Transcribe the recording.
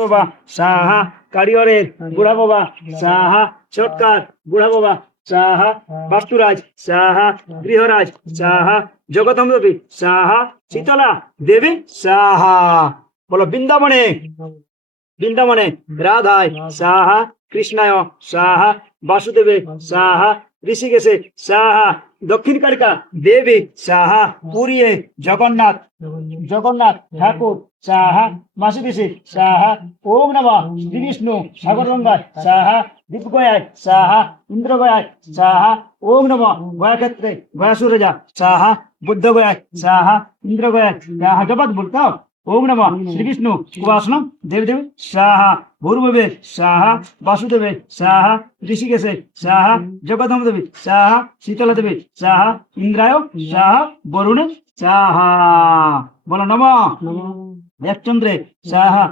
বাবা সাহা কারিগরের বুড়া বাবা সাহা চটকার বুড়া বাবা সাহা বাস্তুরাজ সাহা গৃহরাজ সাহা জগদম্ব দেবী সাহা শীতলা দেবী সাহা। বলো বৃন্দাবনে বৃন্দাবনে রাধায় সাহা কৃষ্ণায় সাহা বাসুদেবে সাহা ঋষিকেশে সাহা দক্ষিণ কারিকা দেবী সাহা পুরীয়ে জগন্নাথ জগন্নাথ ঠাকুর সাহা মাসিদেশে সাহা ওম নমঃ শ্রী বিষ্ণু সাগর গঙ্গায় সাহা দীপগয়ায় সাহা ইন্দ্রগয়ায় সাহা ওম নমঃ গয়াক্ষেত্রে গয়াসুরজা সাহা বুদ্ধগয়ায় সাহা ইন্দ্রগয়ায় সাহা জগৎ বলতো ओम नमः श्री विष्णु उपासनम देव देव स्वाहा भूर्भुवे स्वाहा वासुदेवे स्वाहा ऋषिकेशे स्वाहा जगदम्ब देवी स्वाहा शीतला देवी स्वाहा इंद्राय स्वाहा वरुण स्वाहा। बोलो नमः एकचंद्रे स्वाहा